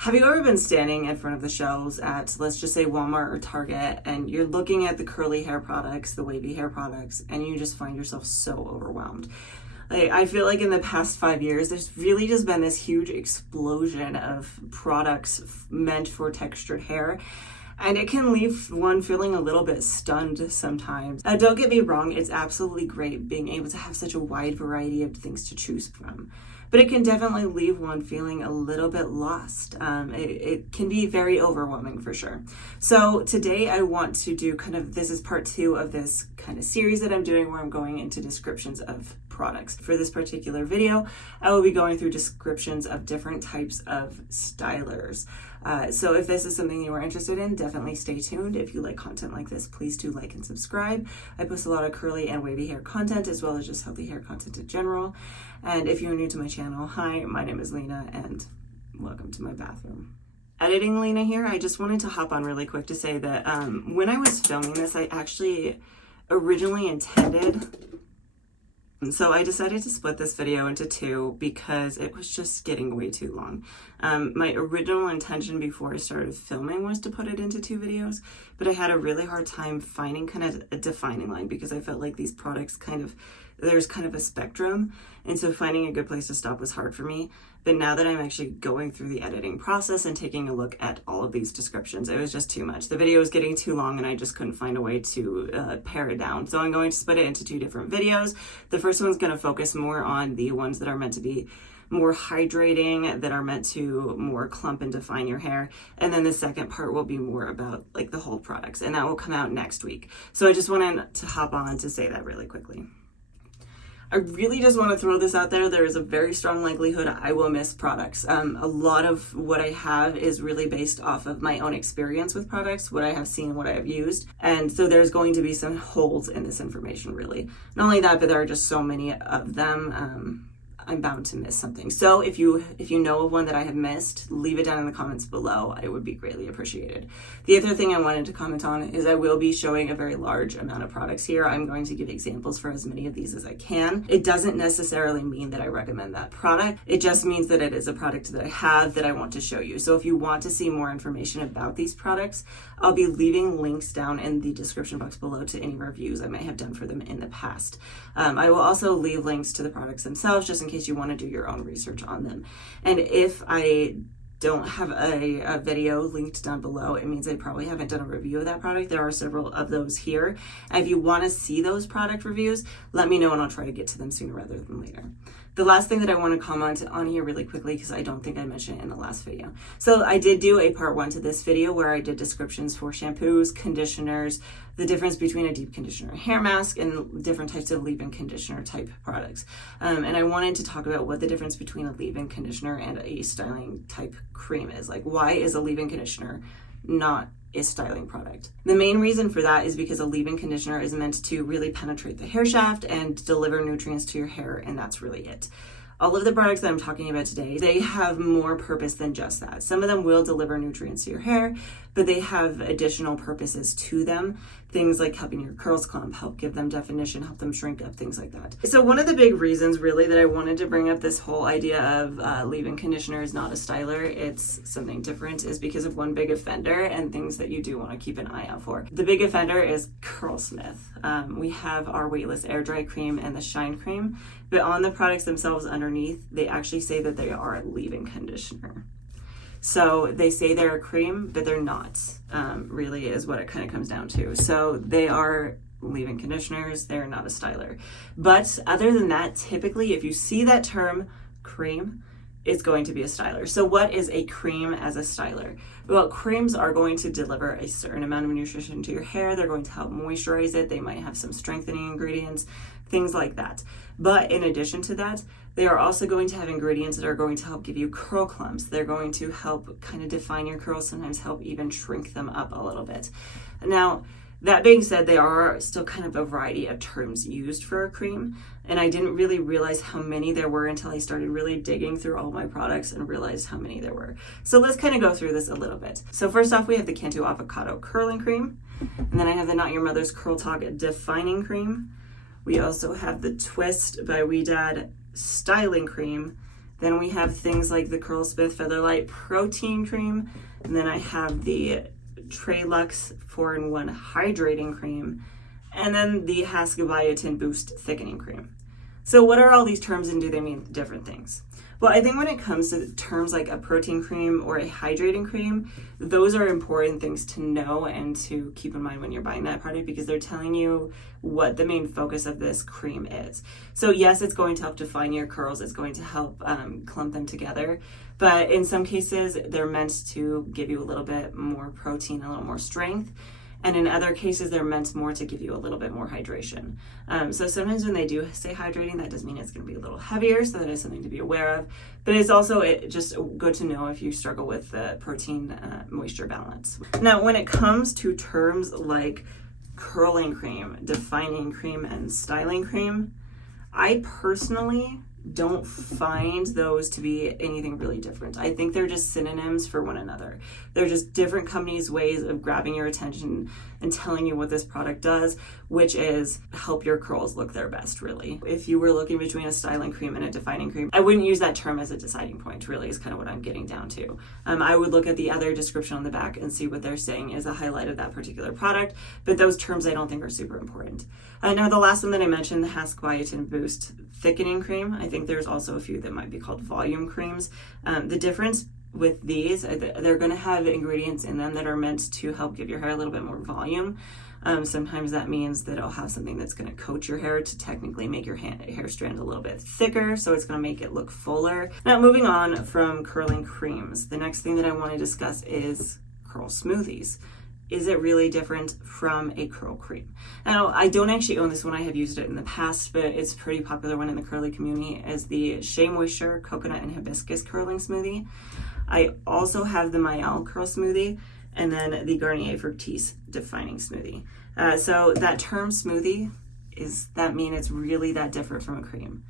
Have you ever been standing in front of the shelves at, let's just say, Walmart or Target, and you're looking at the curly hair products, the wavy hair products, and you just find yourself so overwhelmed? Like, I feel like in the past 5 years, there's really just been this huge explosion of products meant for textured hair. And it can leave one feeling a little bit stunned sometimes. Don't get me wrong, it's absolutely great being able to have such a wide variety of things to choose from. But it can definitely leave one feeling a little bit lost. It can be very overwhelming for sure. So today I want to do this is part 2 of this kind of series that I'm doing where I'm going into descriptions of products. For this particular video, I will be going through descriptions of different types of stylers. So if this is something you are interested in, definitely stay tuned. If you like content like this, please do like and subscribe. I post a lot of curly and wavy hair content as well as just healthy hair content in general. And if you're new to my channel, hi, my name is Lena and welcome to my bathroom. Editing Lena here. I just wanted to hop on really quick to say that when I was filming this, I actually originally intended, so I decided to split this video into 2 because it was just getting way too long. My original intention before I started filming was to put it into 2 videos, but I had a really hard time finding kind of a defining line because I felt like these products there's kind of a spectrum, and so finding a good place to stop was hard for me. But now that I'm actually going through the editing process and taking a look at all of these descriptions, it was just too much. The video was getting too long and I just couldn't find a way to pare it down. So I'm going to split it into 2 different videos. The first one's going to focus more on the ones that are meant to be more hydrating, that are meant to more clump and define your hair. And then the second part will be more about like the whole products, and that will come out next week. So I just wanted to hop on to say that really quickly. I really just want to throw this out there. There is a very strong likelihood I will miss products. A lot of what I have is really based off of my own experience with products, what I have seen, what I have used. And so there's going to be some holes in this information, really. Not only that, but there are just so many of them. I'm bound to miss something. So if you know of one that I have missed, leave it down in the comments below. It would be greatly appreciated. The other thing I wanted to comment on is I will be showing a very large amount of products here. I'm going to give examples for as many of these as I can. It doesn't necessarily mean that I recommend that product. It just means that it is a product that I have that I want to show you. So if you want to see more information about these products, I'll be leaving links down in the description box below to any reviews I may have done for them in the past. I will also leave links to the products themselves just in case you want to do your own research on them. And if I don't have a video linked down below, it means I probably haven't done a review of that product. There are several of those here. And if you want to see those product reviews, let me know and I'll try to get to them sooner rather than later. The last thing that I want to comment on here really quickly, because I don't think I mentioned it in the last video. So I did do a part 1 to this video where I did descriptions for shampoos, conditioners, the difference between a deep conditioner hair mask, and different types of leave-in conditioner type products. And I wanted to talk about what the difference between a leave-in conditioner and a styling type cream is. Like, why is a leave-in conditioner not a styling product? The main reason for that is because a leave-in conditioner is meant to really penetrate the hair shaft and deliver nutrients to your hair, and that's really it. All of the products that I'm talking about today, they have more purpose than just that. Some of them will deliver nutrients to your hair, but they have additional purposes to them. Things like helping your curls clump, help give them definition, help them shrink up, things like that. So one of the big reasons really that I wanted to bring up this whole idea of leave-in conditioner is not a styler, it's something different, is because of one big offender and things that you do want to keep an eye out for. The big offender is Curlsmith. We have our weightless air dry cream and the shine cream, but on the products themselves underneath, they actually say that they are a leave-in conditioner. So they say they're a cream, but they're not, really is what it kind of comes down to. So they are leave-in conditioners, they're not a styler. But other than that, typically if you see that term cream, it's going to be a styler. So what is a cream as a styler? Well, creams are going to deliver a certain amount of nutrition to your hair. They're going to help moisturize it. They might have some strengthening ingredients, things like that. But in addition to that, they are also going to have ingredients that are going to help give you curl clumps. They're going to help kind of define your curls, sometimes help even shrink them up a little bit. Now, that being said, there are still kind of a variety of terms used for a cream, and I didn't really realize how many there were until I started really digging through all my products and realized how many there were. So let's kind of go through this a little bit. So first off, we have the Cantu Avocado Curling Cream, and then I have the Not Your Mother's Curl Talk Defining Cream. We also have the Twist by Wedad Styling Cream, Then we have things like the Curlsmith Featherlight Protein Cream. And then I have the Traylux 4-in-1 Hydrating Cream. And then the Hask Biotin Boost Thickening Cream. So what are all these terms and do they mean different things? Well, I think when it comes to terms like a protein cream or a hydrating cream, those are important things to know and to keep in mind when you're buying that product, because they're telling you what the main focus of this cream is. So yes, it's going to help define your curls. It's going to help clump them together. But in some cases, they're meant to give you a little bit more protein, a little more strength. And in other cases, they're meant more to give you a little bit more hydration. So sometimes when they do say hydrating, that does mean it's going to be a little heavier, so that is something to be aware of. But it's also just good to know if you struggle with the protein moisture balance. Now, when it comes to terms like curling cream, defining cream, and styling cream, I personally don't find those to be anything really different. I think they're just synonyms for one another. They're just different companies' ways of grabbing your attention and telling you what this product does, which is help your curls look their best, really. If you were looking between a styling cream and a defining cream, I wouldn't use that term as a deciding point, really, is kind of what I'm getting down to. I would look at the other description on the back and see what they're saying is a highlight of that particular product, but those terms I don't think are super important. Now, the last one that I mentioned, the Hask Biotin Boost Thickening Cream, I think there's also a few that might be called volume creams. The difference with these, they're going to have ingredients in them that are meant to help give your hair a little bit more volume. Sometimes that means that it'll have something that's going to coat your hair to technically make your hair strand a little bit thicker, so it's going to make it look fuller. Now, moving on from curling creams, the next thing that I want to discuss is curl smoothies. Is it really different from a curl cream? Now, I don't actually own this one. I have used it in the past, but it's a pretty popular one in the curly community as the Shea Moisture Coconut and Hibiscus Curling Smoothie. I also have the Mayal Curl Smoothie and then the Garnier Fructis Defining Smoothie. So that term smoothie, is that mean it's really that different from a cream?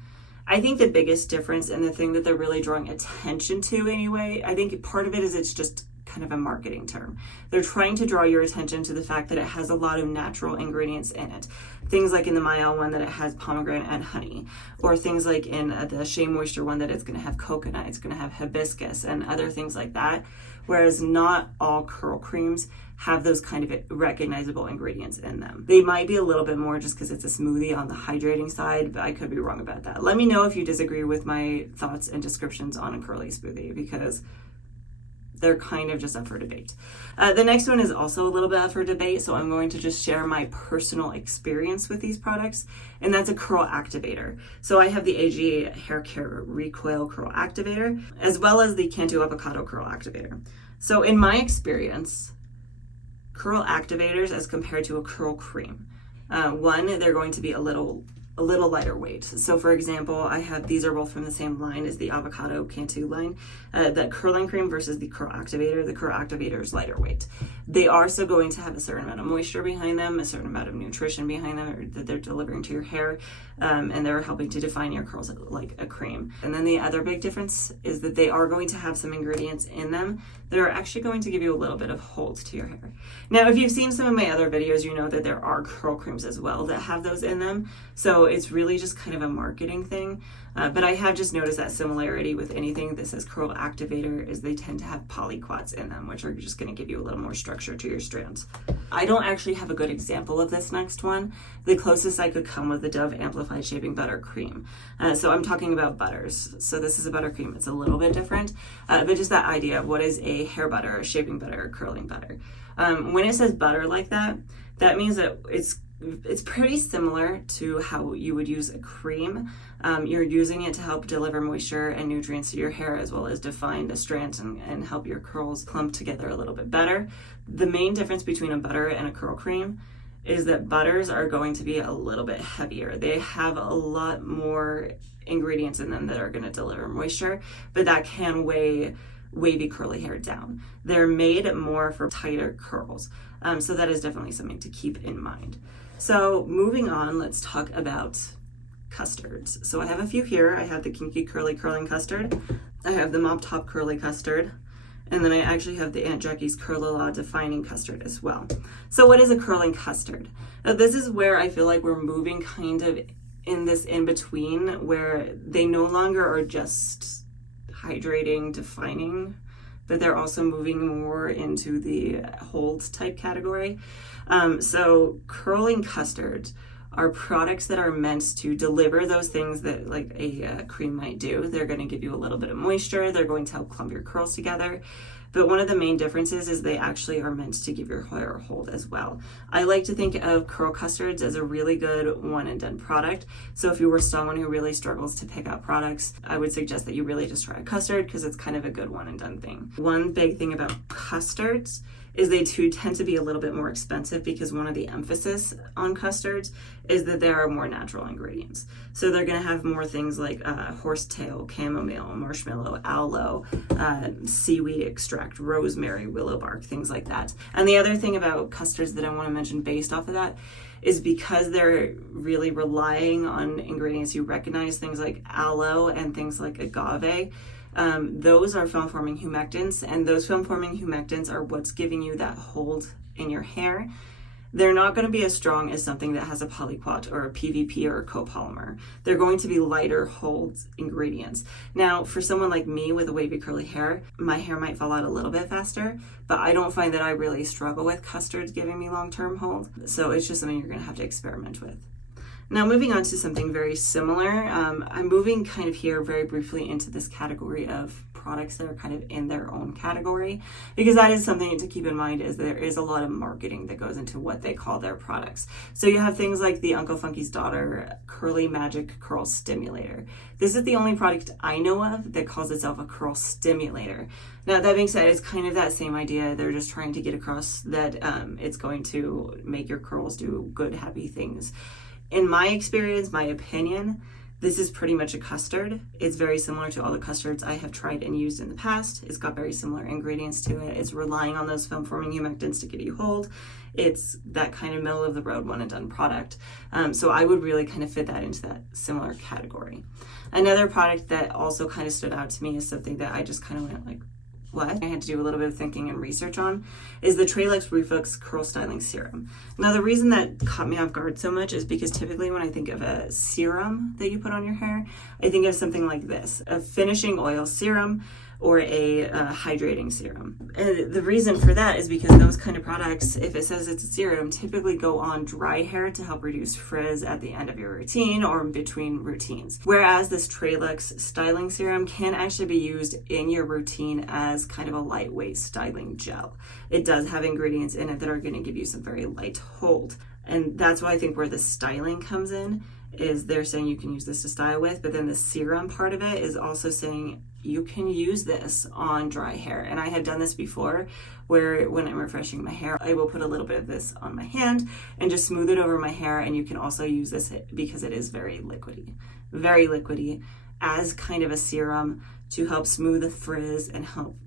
I think the biggest difference, and the thing that they're really drawing attention to anyway, I think part of it is it's just kind of a marketing term. They're trying to draw your attention to the fact that it has a lot of natural ingredients in it. Things like in the Mayal one that it has pomegranate and honey, or things like in the Shea Moisture one that it's going to have coconut, it's going to have hibiscus and other things like that. Whereas not all curl creams have those kind of recognizable ingredients in them. They might be a little bit more just because it's a smoothie on the hydrating side, but I could be wrong about that. Let me know if you disagree with my thoughts and descriptions on a curly smoothie, because they're kind of just up for debate. The next one is also a little bit up for debate, so I'm going to just share my personal experience with these products, and that's a curl activator. So I have the AG Hair Care Recoil Curl Activator, as well as the Cantu Avocado Curl Activator. So in my experience, curl activators as compared to a curl cream, one, they're going to be a little lighter weight. So for example, I have, these are both from the same line as the Avocado Cantu line, the curling cream versus the curl activator. The curl activator is lighter weight. They are still going to have a certain amount of moisture behind them, a certain amount of nutrition behind them that they're delivering to your hair, and they're helping to define your curls like a cream. And then the other big difference is that they are going to have some ingredients in them that are actually going to give you a little bit of hold to your hair. Now, if you've seen some of my other videos, you know that there are curl creams as well that have those in them. So it's really just kind of a marketing thing. But I have just noticed that similarity with anything that says curl activator is they tend to have polyquats in them, which are just going to give you a little more structure to your strands. I don't actually have a good example of this next one. The closest I could come was the Dove Amplified Shaping Butter Cream. So I'm talking about butters. So this is a buttercream. It's a little bit different, but just that idea of what is a hair butter, a shaping butter, a curling butter. When it says butter like that, that means that it's pretty similar to how you would use a cream. You're using it to help deliver moisture and nutrients to your hair, as well as define the strands and help your curls clump together a little bit better. The main difference between a butter and a curl cream is that butters are going to be a little bit heavier. They have a lot more ingredients in them that are going to deliver moisture, but that can weigh wavy curly hair down. They're made more for tighter curls. So that is definitely something to keep in mind. So moving on, let's talk about custards. So I have a few here. I have the Kinky Curly Curling Custard. I have the Mop Top Curly Custard. And then I actually have the Aunt Jackie's Curl-La Defining Custard as well. So what is a curling custard? Now, this is where I feel like we're moving kind of in this in-between where they no longer are just hydrating, defining, but they're also moving more into the hold type category. So curling custards are products that are meant to deliver those things that like a cream might do. They're going to give you a little bit of moisture. They're going to help clump your curls together. But one of the main differences is they actually are meant to give your hair a hold as well. I like to think of curl custards as a really good one and done product. So if you were someone who really struggles to pick out products, I would suggest that you really just try a custard because it's kind of a good one and done thing. One big thing about custards is they too tend to be a little bit more expensive because one of the emphasis on custards is that there are more natural ingredients. So they're going to have more things like horsetail, chamomile, marshmallow, aloe, seaweed extract, rosemary, willow bark, things like that. And the other thing about custards that I want to mention based off of that is because they're really relying on ingredients you recognize, things like aloe and things like agave. Those are film-forming humectants, and those film-forming humectants are what's giving you that hold in your hair. They're not going to be as strong as something that has a polyquat or a PVP or a copolymer. They're going to be lighter hold ingredients. Now, for someone like me with a wavy curly hair, my hair might fall out a little bit faster, but I don't find that I really struggle with custards giving me long-term hold. So it's just something you're going to have to experiment with. Now moving on to something very similar, I'm moving kind of here very briefly into this category of products that are kind of in their own category, because that is something to keep in mind is there is a lot of marketing that goes into what they call their products. So you have things like the Uncle Funky's Daughter Curly Magic Curl Stimulator. This is the only product I know of that calls itself a curl stimulator. Now that being said, it's kind of that same idea. They're just trying to get across that it's going to make your curls do good, happy things. In my experience, my opinion, this is pretty much a custard. It's very similar to all the custards I have tried and used in the past. It's got very similar ingredients to it. It's relying on those film-forming humectants to give you hold. It's that kind of middle of the road one and done product. So I would really kind of fit that into that similar category. Another product that also kind of stood out to me is something that I just kind of went like, what I had to do a little bit of thinking and research on is the Trelux Reflux Curl Styling Serum. Now the reason that caught me off guard so much is because typically when I think of a serum that you put on your hair, I think of something like this, a finishing oil serum or a hydrating serum. And the reason for that is because those kind of products, if it says it's a serum, typically go on dry hair to help reduce frizz at the end of your routine or in between routines. Whereas this Trelux styling serum can actually be used in your routine as kind of a lightweight styling gel. It does have ingredients in it that are going to give you some very light hold. And that's why I think where the styling comes in is they're saying you can use this to style with, but then the serum part of it is also saying you can use this on dry hair. And I had done this before where when I'm refreshing my hair, I will put a little bit of this on my hand and just smooth it over my hair. And you can also use this because it is very liquidy as kind of a serum to help smooth the frizz and help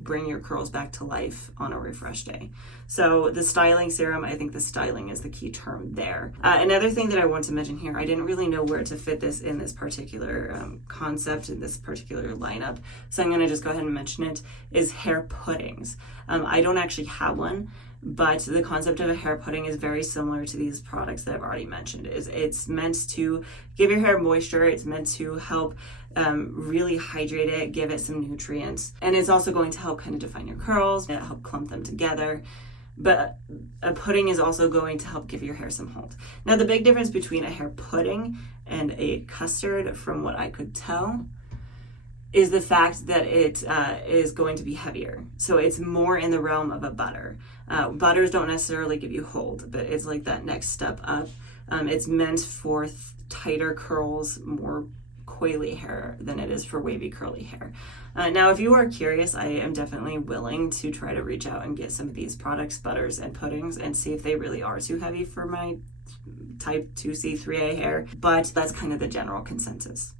bring your curls back to life on a refresh day. So the styling serum, I think the styling is the key term there. Another thing that I want to mention here, I didn't really know where to fit this in this particular concept, in this particular lineup, so I'm going to just go ahead and mention it, is hair puddings. I don't actually have one, but the concept of a hair pudding is very similar to these products that I've already mentioned. It's meant to give your hair moisture, it's meant to help really hydrate it, give it some nutrients, and it's also going to help kind of define your curls, help clump them together. But a pudding is also going to help give your hair some hold. Now the big difference between a hair pudding and a custard, from what I could tell, is the fact that it is going to be heavier. So it's more in the realm of a butter. Butters don't necessarily give you hold, but it's like that next step up. It's meant for tighter curls, more coily hair than it is for wavy curly hair. Now, if you are curious, I am definitely willing to try to reach out and get some of these products, butters and puddings, and see if they really are too heavy for my type 2C, 3A hair, but that's kind of the general consensus.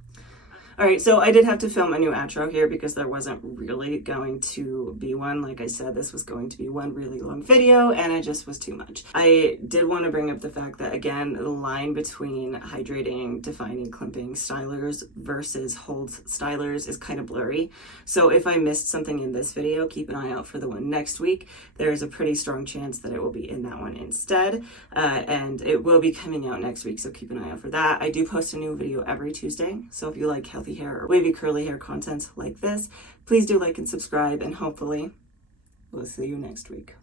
All right, so I did have to film a new outro here because there wasn't really going to be one. Like I said, this was going to be one really long video and it just was too much. I did want to bring up the fact that, again, the line between hydrating, defining, clumping stylers versus hold stylers is kind of blurry. So if I missed something in this video, keep an eye out for the one next week. There's a pretty strong chance that it will be in that one instead. And it will be coming out next week, so keep an eye out for that. I do post a new video every Tuesday. So if you like healthy wavy hair or wavy curly hair content like this, please do like and subscribe, and hopefully we'll see you next week.